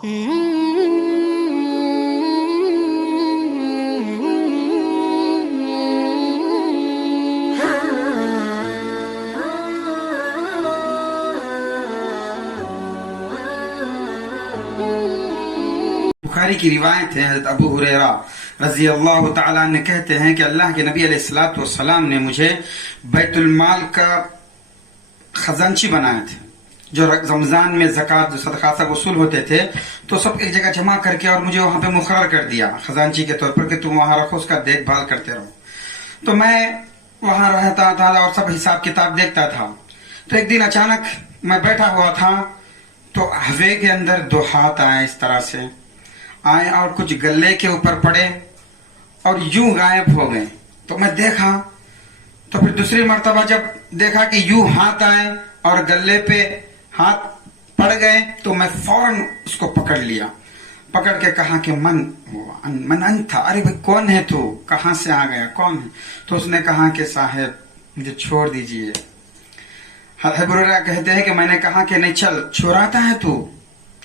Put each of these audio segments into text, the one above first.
बुखारी की रिवायत है, हज़रत अबू हुरैरा रज़ी अल्लाह तआला ने कहते हैं कि अल्लाह के नबी अलैहिस्सलातु वस्सलाम ने मुझे बैतुल माल का खजांची बनाए थे। जो रमजान में ज़कात जो सदका सब वसूल होते थे तो सब एक जगह जमा करके और मुझे वहां पे मुकर्रर कर दिया खजांची के तौर पर कि तुम वहां रखो, उसका देखभाल करते रहो। तो मैं वहां रहता था और सब हिसाब किताब देखता था। तो एक दिन अचानक मैं बैठा हुआ था तो हवे के अंदर दो हाथ आए, इस तरह से आए और कुछ गले के ऊपर पड़े और यूं गायब हो गए। तो मैं देखा, तो फिर दूसरी मर्तबा जब देखा कि यूं हाथ आए और गले पे हाथ पड़ गए तो मैं फौरन उसको पकड़ लिया। पकड़ के कहा कि मन अंत था, अरे भाई कौन है तू, कहां से आ गया, कौन है? तो उसने कहा कि साहब मुझे छोड़ दीजिए। अबू हुरैरा कहते हैं कि मैंने कहा कि नहीं, चल, चुराता है तू,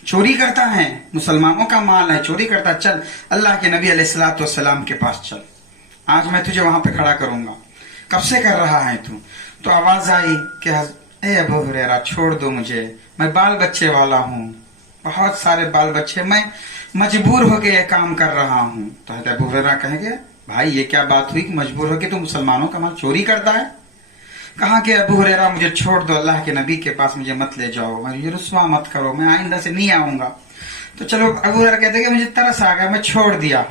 चोरी करता है, मुसलमानों का माल है, चोरी करता, चल अल्लाह के नबी अलैहिस्सलातु वस्सलाम के पास चल, आज मैं तुझे वहां पे खड़ा करूंगा। कब से कर रहा है तू? तो आवाज आई कि ए अबू हुरैरा छोड़ दो मुझे, मैं बाल बच्चे वाला हूँ, बहुत सारे बाल बच्चे, मैं मजबूर होके ये काम कर रहा हूँ। तो अबू हुरैरा कहेंगे भाई ये क्या बात हुई कि मजबूर होके तू मुसलमानों का माल चोरी करता है? कहा कि अबू हुरैरा मुझे छोड़ दो, अल्लाह के नबी के पास मुझे मत ले जाओ, मुझे रुस्वा मत करो, मैं आइंदा से नहीं आऊंगा। तो चलो, अबू हुरैरा कहते कि मुझे तरस आ गया, मैं छोड़ दिया।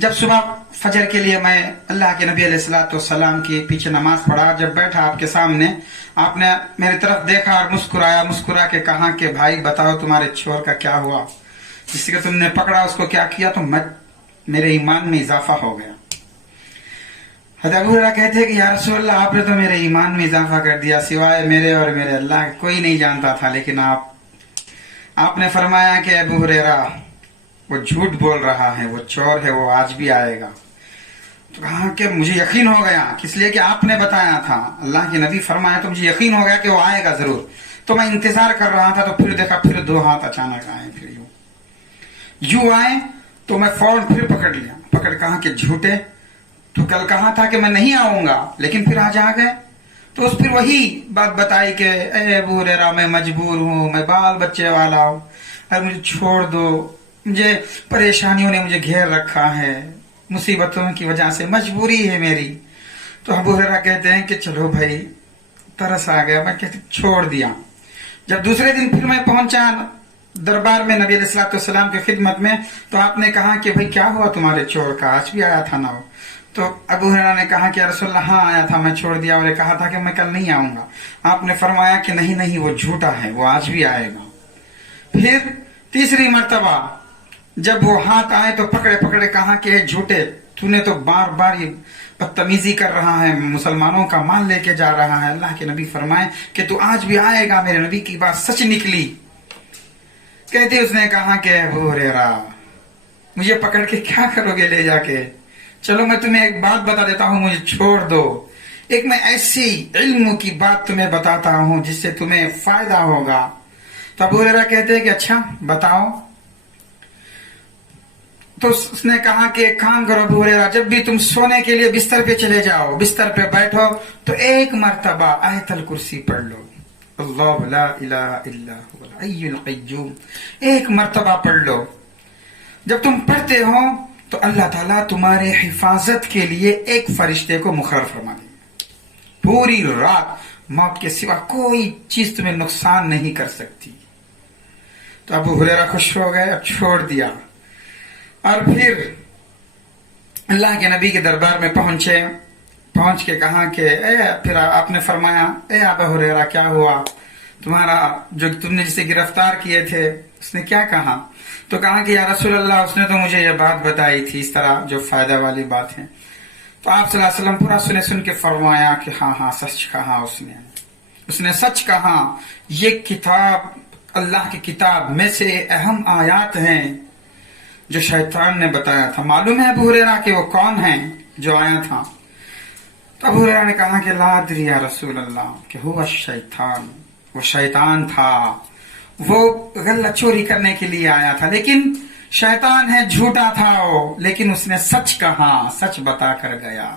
जब सुबह फजर के लिए मैं अल्लाह के नबी अलैहिस्सलातु वस्सलाम के पीछे नमाज पढ़ा, जब बैठा आपके सामने, आपने मेरी तरफ देखा और मुस्कुराया, मुस्कुरा के कहा कि भाई बताओ तुम्हारे चोर का क्या हुआ, जिसको तुमने पकड़ा उसको क्या किया? तो मेरे ईमान में इजाफा हो गया। हज़रत अबू हुरैरा कहते हैं कि या रसूल अल्लाह, आपने तो मेरे ईमान में इजाफा कर दिया, सिवाय मेरे और मेरे अल्लाह कोई नहीं जानता था, लेकिन आपने फरमाया कि अबू हुरैरा वो झूठ बोल रहा है, वो चोर है, वो आज भी आएगा। तो कहा कि मुझे यकीन हो गया, किस लिए कि आपने बताया था, अल्लाह के नबी फरमाया, तो मुझे यकीन हो गया कि वो आएगा जरूर। तो मैं इंतजार कर रहा था, तो फिर देखा फिर दो हाथ अचानक आए, फिर यूं आए, तो मैं फौरन फिर पकड़ लिया। पकड़ कहा कि झूठे, तू कल कहा था कि मैं नहीं आऊंगा, लेकिन फिर आज आ गए। तो उस फिर वही बात बताई कि अबू हुरैरा मैं मजबूर हूँ, मैं बाल बच्चे वाला हूँ, अरे मुझे छोड़ दो, मुझे परेशानियों ने मुझे घेर रखा है, मुसीबतों की वजह से मजबूरी है मेरी। तो अबू हुरैरा कहते हैं कि चलो भाई तरस आ गया, मैं कहते छोड़ दिया। जब दूसरे दिन फिर मैं पहुंचा दरबार में नबी अलैहिस्सलातु वस्सलाम की खिदमत में, तो आपने कहा कि भाई क्या हुआ तुम्हारे चोर का, आज भी आया था ना वो? तो अबू हुरैरा ने कहा कि या रसूल अल्लाह, हाँ आया था, मैं छोड़ दिया और कहा था कि मैं कल नहीं आऊंगा। आपने फरमाया कि नहीं नहीं, वो झूठा है, वो आज भी आएगा। फिर तीसरी मर्तबा जब वो हाथ आए तो पकड़े पकड़े कहा कि झूठे, तूने तो बार बार ये बदतमीजी कर रहा है, मुसलमानों का माल लेके जा रहा है, अल्लाह के नबी फरमाए कि तू आज भी आएगा, मेरे नबी की बात सच निकली। कहते उसने कहा कि अबू हुरैरा मुझे पकड़ के क्या करोगे ले जाके, चलो मैं तुम्हें एक बात बता देता हूं, मुझे छोड़ दो। एक मैं ऐसी इल्म की बात तुम्हें बताता हूं जिससे तुम्हें फायदा होगा। तो अबू हुरैरा कहते हैं कि अच्छा बताओ। तो उसने कहा कि एक काम करो अबू हुरैरा, जब भी तुम सोने के लिए बिस्तर पे चले जाओ, बिस्तर पे बैठो तो एक मर्तबा आयतल कुर्सी पढ़ लो, अल्लाह ला इलाहा इल्ला हुवल हय्युल क़य्यूम, एक मर्तबा पढ़ लो। जब तुम पढ़ते हो तो अल्लाह ताला तुम्हारे हिफाजत के लिए एक फरिश्ते को मुकर्रर फरमा देंगे। पूरी रात मौत के सिवा कोई चीज तुम्हें नुकसान नहीं कर सकती। तो अबू हुरैरा खुश हो गए, अब छोड़ दिया। और फिर अल्लाह के नबी के दरबार में पहुंचे, पहुंच के कहा कि फिर आपने फरमाया, ए अबू हुरैरा क्या हुआ, तुम्हारा जो तुमने जिसे गिरफ्तार किए थे उसने क्या कहा? तो कहा कि या रसूल अल्लाह, उसने तो मुझे ये बात बताई थी, इस तरह जो फायदा वाली बात है। तो आप सल्लल्लाहु अलैहि वसल्लम पूरा सुन के फरमाया कि हाँ हाँ सच कहा उसने सच कहा। ये किताब अल्लाह की किताब में से अहम आयात हैं जो शैतान ने बताया था। मालूम है अबू हुरैरा कि वो कौन है जो आया था? तो अबू हुरैरा ने कहा कि ला अदरी या रसूल अल्लाह, कि हुवा शैतान, वो शैतान था। وہ غلہ چوری کرنے کے لیے آیا تھا، لیکن شیطان ہے جھوٹا تھا وہ، لیکن اس نے سچ کہا، سچ بتا کر گیا۔